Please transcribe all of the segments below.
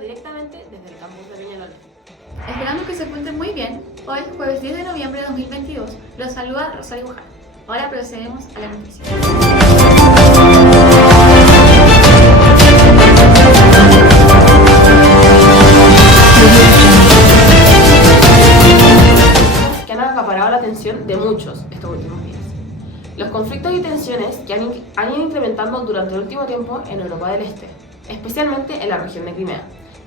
directamente desde el campus de Peñalolén. Esperando que se encuentren muy bien, hoy, jueves 10 de noviembre de 2022, los saluda Rosario Buján. Ahora procedemos a la noticia. Que han acaparado la atención de muchos estos últimos días. Los conflictos y tensiones que han ido incrementando durante el último tiempo en Europa del Este, especialmente en la región de Crimea,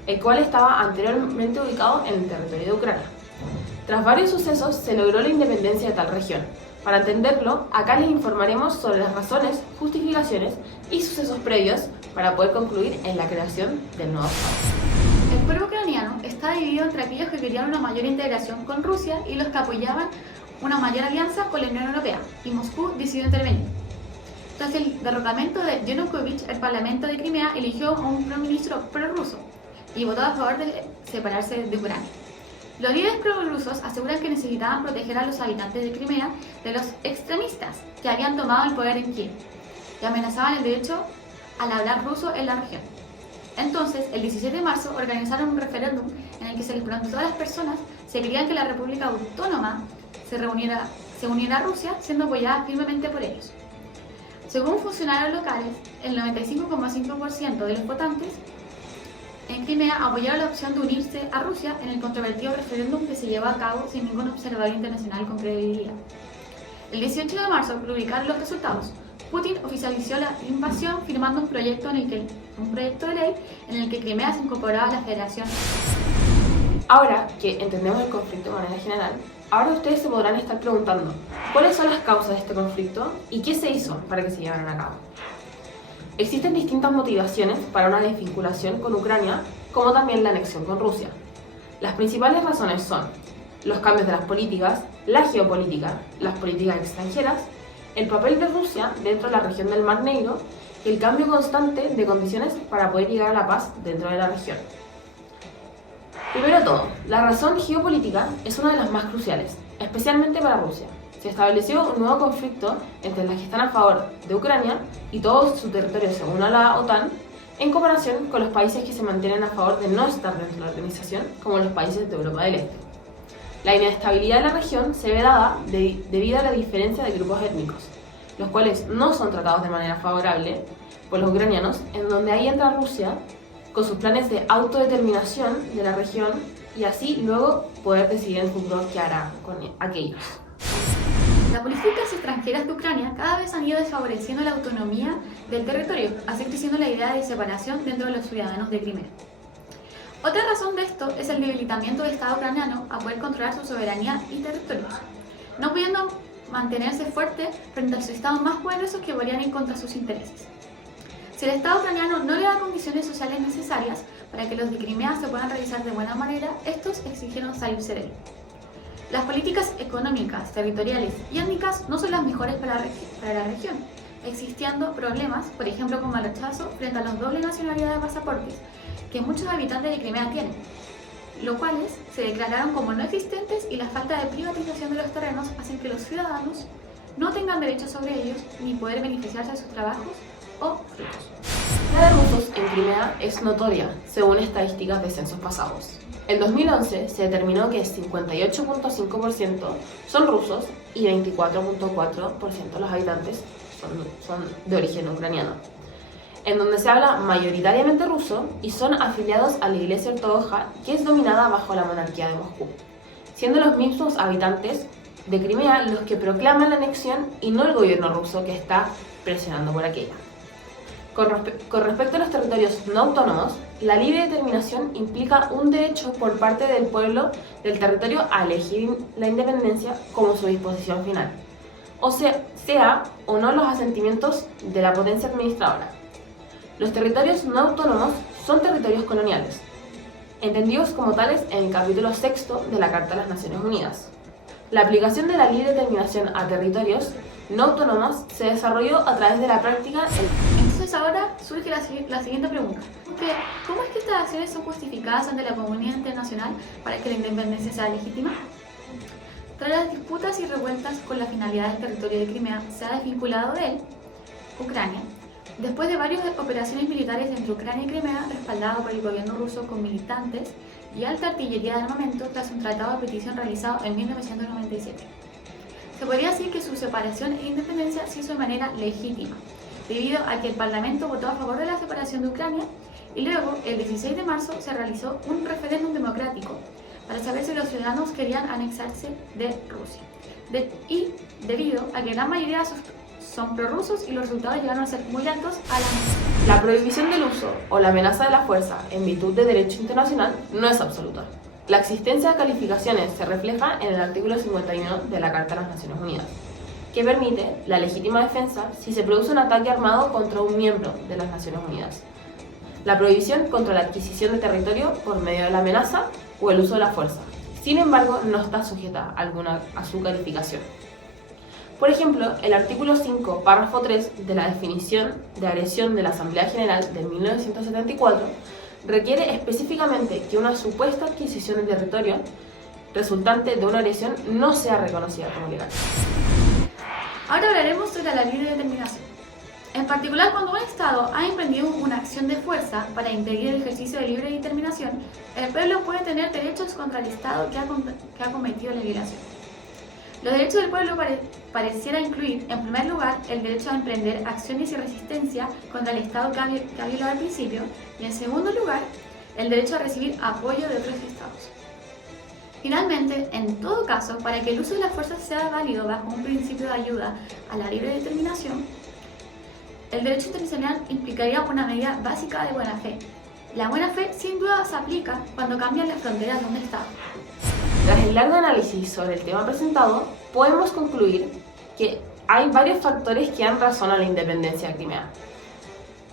el cual estaba anteriormente ubicado en el territorio de Ucrania. Tras varios sucesos se logró la independencia de tal región. Para entenderlo, acá les informaremos sobre las razones, justificaciones y sucesos previos para poder concluir en la creación del nuevo Estado. El pueblo ucraniano está dividido entre aquellos que querían una mayor integración con Rusia y los que apoyaban una mayor alianza con la Unión Europea, y Moscú decidió intervenir. Tras el derrocamiento de Yanukovych, el Parlamento de Crimea eligió a un primer ministro prorruso y votó a favor de separarse de Ucrania. Los líderes prorrusos aseguran que necesitaban proteger a los habitantes de Crimea de los extremistas que habían tomado el poder en Kiev y amenazaban el derecho al hablar ruso en la región. Entonces, el 17 de marzo organizaron un referéndum en el que se les preguntó a las personas si querían que la República Autónoma se uniera a Rusia, siendo apoyada firmemente por ellos. Según funcionarios locales, el 95,5% de los votantes en Crimea apoyaron la opción de unirse a Rusia en el controvertido referéndum que se llevó a cabo sin ningún observador internacional con credibilidad. El 18 de marzo publicaron los resultados. Putin oficializó la invasión firmando un proyecto de ley en el que Crimea se incorporaba a la Federación. Ahora que entendemos el conflicto de manera general, ahora ustedes se podrán estar preguntando ¿cuáles son las causas de este conflicto y qué se hizo para que se llevaran a cabo? Existen distintas motivaciones para una desvinculación con Ucrania, como también la anexión con Rusia. Las principales razones son los cambios de las políticas, la geopolítica, las políticas extranjeras, el papel de Rusia dentro de la región del Mar Negro y el cambio constante de condiciones para poder llegar a la paz dentro de la región. Primero de todo, la razón geopolítica es una de las más cruciales, especialmente para Rusia. Se estableció un nuevo conflicto entre las que están a favor de Ucrania y todo su territorio se une a la OTAN, en comparación con los países que se mantienen a favor de no estar dentro de la organización, como los países de Europa del Este. La inestabilidad de la región se ve dada debido a la diferencia de grupos étnicos, los cuales no son tratados de manera favorable por los ucranianos, en donde ahí entra Rusia con sus planes de autodeterminación de la región y así luego poder decidir en el futuro qué hará con aquellos. Las políticas extranjeras de Ucrania cada vez han ido desfavoreciendo la autonomía del territorio, así creciendo la idea de separación dentro de los ciudadanos de Crimea. Otra razón de esto es el debilitamiento del Estado ucraniano a poder controlar su soberanía y territorios, no pudiendo mantenerse fuerte frente a los estados más poderosos que podrían ir contra sus intereses. Si el Estado ucraniano no le da condiciones sociales necesarias para que los de Crimea se puedan realizar de buena manera, estos exigieron salirse de él. Las políticas económicas, territoriales y étnicas no son las mejores para la región, existiendo problemas, por ejemplo como el rechazo frente a la doble nacionalidad de pasaportes que muchos habitantes de Crimea tienen, los cuales se declararon como no existentes y la falta de privatización de los terrenos hacen que los ciudadanos no tengan derechos sobre ellos ni poder beneficiarse de sus trabajos o frutos. La de rusos en Crimea es notoria, según estadísticas de censos pasados. En 2011 se determinó que 58.5% son rusos y 24.4% de los habitantes son de origen ucraniano, en donde se habla mayoritariamente ruso y son afiliados a la Iglesia Ortodoxa, que es dominada bajo la monarquía de Moscú, siendo los mismos habitantes de Crimea los que proclaman la anexión y no el gobierno ruso que está presionando por aquella. Con respecto a los territorios no autónomos, la libre determinación implica un derecho por parte del pueblo del territorio a elegir la independencia como su disposición final, o sea o no los asentimientos de la potencia administradora. Los territorios no autónomos son territorios coloniales, entendidos como tales en el capítulo 6 de la Carta de las Naciones Unidas. La aplicación de la libre determinación a territorios no autónomos se desarrolló a través de la práctica. Entonces ahora surge la siguiente pregunta. ¿Cómo es que estas acciones son justificadas ante la comunidad internacional para que la independencia sea legítima? Tras las disputas y revueltas con la finalidad del territorio de Crimea se ha desvinculado de él, Ucrania, Después de varias operaciones militares entre Ucrania y Crimea, respaldado por el gobierno ruso con militantes y alta artillería de armamento tras un tratado de petición realizado en 1997. Se podría decir que su separación e independencia se hizo de manera legítima, debido a que el Parlamento votó a favor de la separación de Ucrania y luego, el 16 de marzo, se realizó un referéndum democrático para saber si los ciudadanos querían anexarse de Rusia. Y debido a que la mayoría son prorrusos y los resultados llegaron a ser muy altos a la anexión. La prohibición del uso o la amenaza de la fuerza en virtud de derecho internacional no es absoluta. La existencia de calificaciones se refleja en el artículo 51 de la Carta de las Naciones Unidas, que permite la legítima defensa si se produce un ataque armado contra un miembro de las Naciones Unidas. La prohibición contra la adquisición de territorio por medio de la amenaza o el uso de la fuerza. Sin embargo, no está sujeta alguna a su calificación. Por ejemplo, el artículo 5, párrafo 3 de la definición de agresión de la Asamblea General de 1974 requiere específicamente que una supuesta adquisición de territorio resultante de una agresión no sea reconocida como legal. Ahora hablaremos sobre la libre determinación. En particular, cuando un Estado ha emprendido una acción de fuerza para impedir el ejercicio de libre determinación, el pueblo puede tener derechos contra el Estado que ha cometido la violación. Los derechos del pueblo pareciera incluir, en primer lugar, el derecho a emprender acciones y resistencia contra el Estado que ha violado al principio, y en segundo lugar, el derecho a recibir apoyo de otros Estados. Finalmente, en todo caso, para que el uso de la fuerza sea válido bajo un principio de ayuda a la libre determinación, el derecho internacional implicaría una medida básica de buena fe. La buena fe sin duda se aplica cuando cambian las fronteras de un Estado. Tras el largo análisis sobre el tema presentado, podemos concluir que hay varios factores que dan razón a la independencia de Crimea,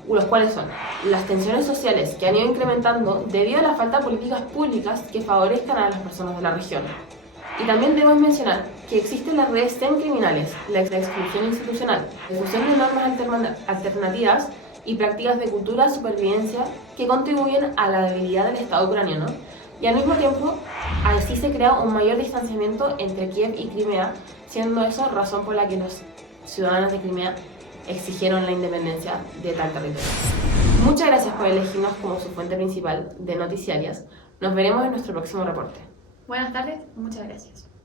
los cuales son las tensiones sociales que han ido incrementando debido a la falta de políticas públicas que favorezcan a las personas de la región. Y también debemos mencionar que existen las redes criminales, la exclusión institucional, la difusión de normas alternativas y prácticas de cultura de supervivencia que contribuyen a la debilidad del Estado ucraniano, y al mismo tiempo así se crea un mayor distanciamiento entre Kiev y Crimea, siendo eso razón por la que los ciudadanos de Crimea exigieron la independencia de tal territorio. Muchas gracias por elegirnos como su fuente principal de noticiarias. Nos veremos en nuestro próximo reporte. Buenas tardes, muchas gracias.